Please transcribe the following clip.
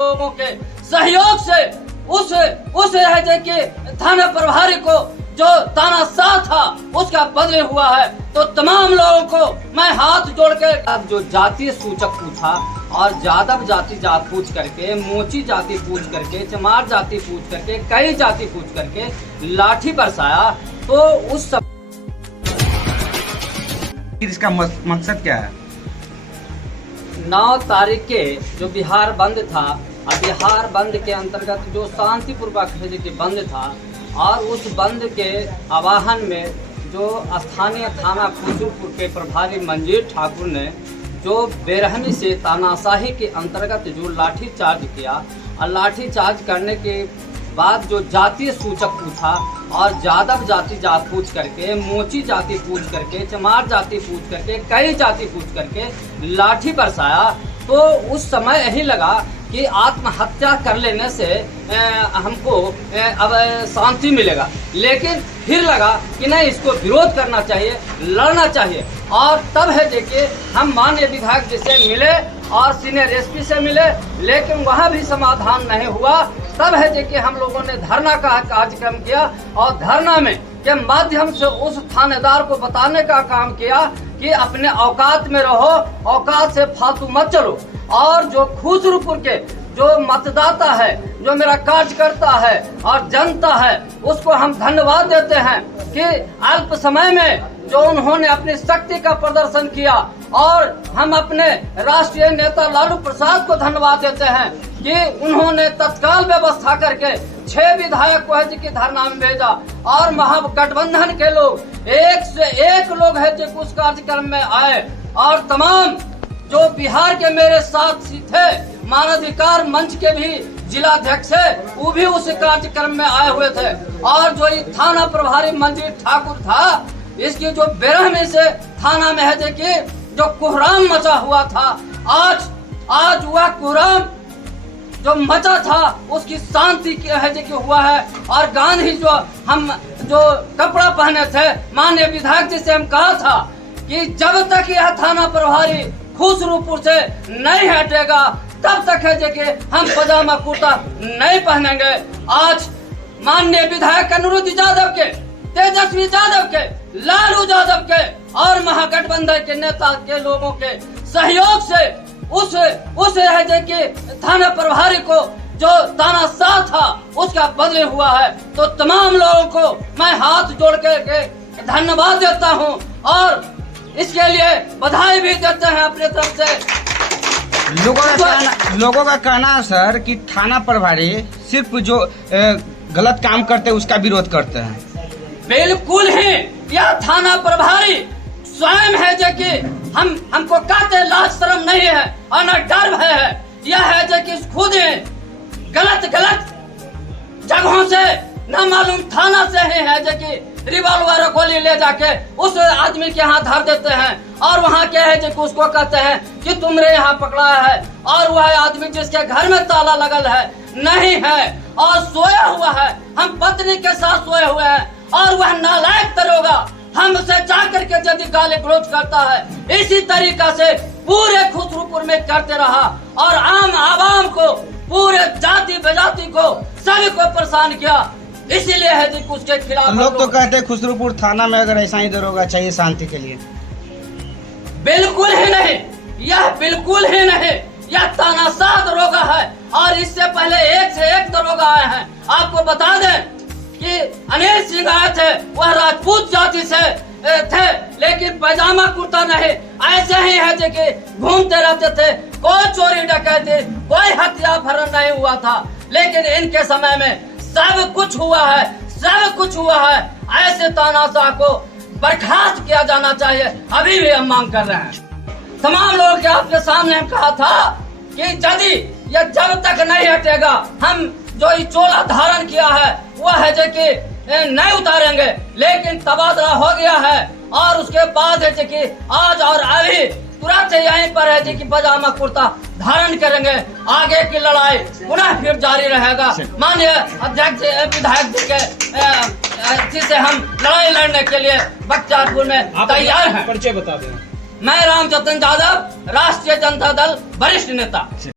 लोगों के सहयोग से उस है कि थाना प्रभारी को जो तानाशाह था उसका बदले हुआ है। तो तमाम लोगों को मैं हाथ जोड़ के जो जातीय सूचक पूछा और यादव जाति पूछ करके, मोची जाति पूछ करके, चमार जाति पूछ करके, कई जाति पूछ करके लाठी बरसाया। तो उस सब इसका मकसद क्या है? 9 तारीख के जो बिहार बंद था, बिहार बंद के अंतर्गत जो शांतिपूर्वक बंद था और उस बंद के आवाहन में जो स्थानीय थाना खुसरूपुर के प्रभारी मंजीर ठाकुर ने जो बेरहमी से तानाशाही के अंतर्गत जो लाठी चार्ज किया और लाठी चार्ज करने के बाद जो जातीय सूचक पूछा और यादव जाति पूछ करके, मोची जाति पूछ करके, चमार जाति पूछ करके, कई जाति पूछ करके लाठी बरसाया। तो उस समय यही लगा कि आत्महत्या कर लेने से हमको अब शांति मिलेगा, लेकिन फिर लगा कि नहीं, इसको विरोध करना चाहिए, लड़ना चाहिए। और तब है देखिए हम माननीय विधायक जी से मिले और सीनियर एसपी से मिले, लेकिन वहाँ भी समाधान नहीं हुआ। तब है देखिए हम लोगों ने धरना का कार्यक्रम किया और धरना में के माध्यम से उस थानेदार को बताने का काम किया कि अपने औकात में रहो, औकात से फालतू मत चलो। और जो खुसरूपुर के जो मतदाता है, जो मेरा कार्यकर्ता है और जनता है, उसको हम धन्यवाद देते हैं कि अल्प समय में जो उन्होंने अपनी शक्ति का प्रदर्शन किया। और हम अपने राष्ट्रीय नेता लालू प्रसाद को धन्यवाद देते हैं कि उन्होंने तत्काल व्यवस्था करके 6 विधायक को है जी की धरना में भेजा और महागठबंधन के लोग एक से एक लोग है जी उस कार्यक्रम में आए। और तमाम जो बिहार के मेरे साथी थे, मानवाधिकार मंच के भी जिलाध्यक्ष है, वो भी उस कार्यक्रम में आए हुए थे। और जो ये थाना प्रभारी मंजीर ठाकुर था, इसकी जो बेरहमी से थाना में है देखिए जो कोहराम मचा हुआ था, आज वह कोहराम जो मचा था उसकी शांति है देखिए हुआ है। और गांधी जो कपड़ा पहने थे, माननीय विधायक जी से हम कहा था कि जब तक यह थाना प्रभारी खुसरूपुर से नहीं हटेगा तब तक है देखिए हम पजामा कुर्ता नहीं पहनेंगे। आज माननीय विधायक अनुरुद्ध यादव के, तेजस्वी यादव के, लालू यादव के और महागठबंधन के नेता के लोगों के सहयोग से उस है देखिए थाना प्रभारी को जो तानाशाह था उसका बदले हुआ है। तो तमाम लोगों को मैं हाथ जोड़ के धन्यवाद देता हूं और इसके लिए बधाई भी देते हैं अपने तरफ से। लोगों का कहना है सर कि थाना प्रभारी सिर्फ जो गलत काम करते हैं उसका विरोध करते हैं। बिल्कुल ही, यह थाना प्रभारी स्वयं है जो कि हमको कहते लाज शर्म नहीं है और न डर भय है। यह है जो कि खुद गलत जगहों से न मालूम थाना से ही है जो कि रिवॉल्वर गोली ले जाके उस आदमी के यहाँ धर देते हैं और वहाँ क्या है जो कि उसको कहते हैं कि तुमने यहाँ पकड़ा है। और वह आदमी जिसके घर में ताला लगल है नहीं है और सोया हुआ है, हम पत्नी के साथ सोए हुए हैं और वह नालायक दरोगा हमसे जाकर के यदि गाली गलौज करता है, इसी तरीका से पूरे खुसरूपुर में करते रहा और आम आवाम को, पूरे जाति बेजाति को, सभी को परेशान किया। इसीलिए है जी उसके खिलाफ लोग तो कहते हैं खुसरूपुर थाना में अगर ऐसा ही दरोगा चाहिए शांति के लिए। बिल्कुल ही नहीं, यह बिल्कुल ही नहीं, यह तानाशाह दरोगा है। और इससे पहले एक से एक दरोगा आए हैं। आपको बता दें कि अनिल सिंह आए थे, वह राजपूत जाति से थे, लेकिन पैजामा कुर्ता नहीं, ऐसे ही है जो कि घूमते रहते थे। कोई चोरी डकैती, कोई हत्या भरण नहीं हुआ था, लेकिन इनके समय में सब कुछ हुआ है, सब कुछ हुआ है। ऐसे तानाशाह को बर्खास्त किया जाना चाहिए, अभी भी हम मांग कर रहे हैं। तमाम लोगों के आपके सामने कहा था कि यदि यह जब तक नहीं हटेगा, हम जो ये चोला धारण किया है वह है जो कि नहीं उतारेंगे। लेकिन तबादला हो गया है और उसके बाद है जो कि आज और अभी तुरंत यहीं पर है जो कि पजामा कुर्ता धारण करेंगे। आगे की लड़ाई पुनः फिर जारी रहेगा। माननीय अध्यक्ष विधायक जी के जिसे हम लड़ाई लड़ने के लिए बख्तियारपुर में तैयार हैं। परिचय बता दें। मैं रामचंद्र यादव, राष्ट्रीय जनता दल वरिष्ठ नेता।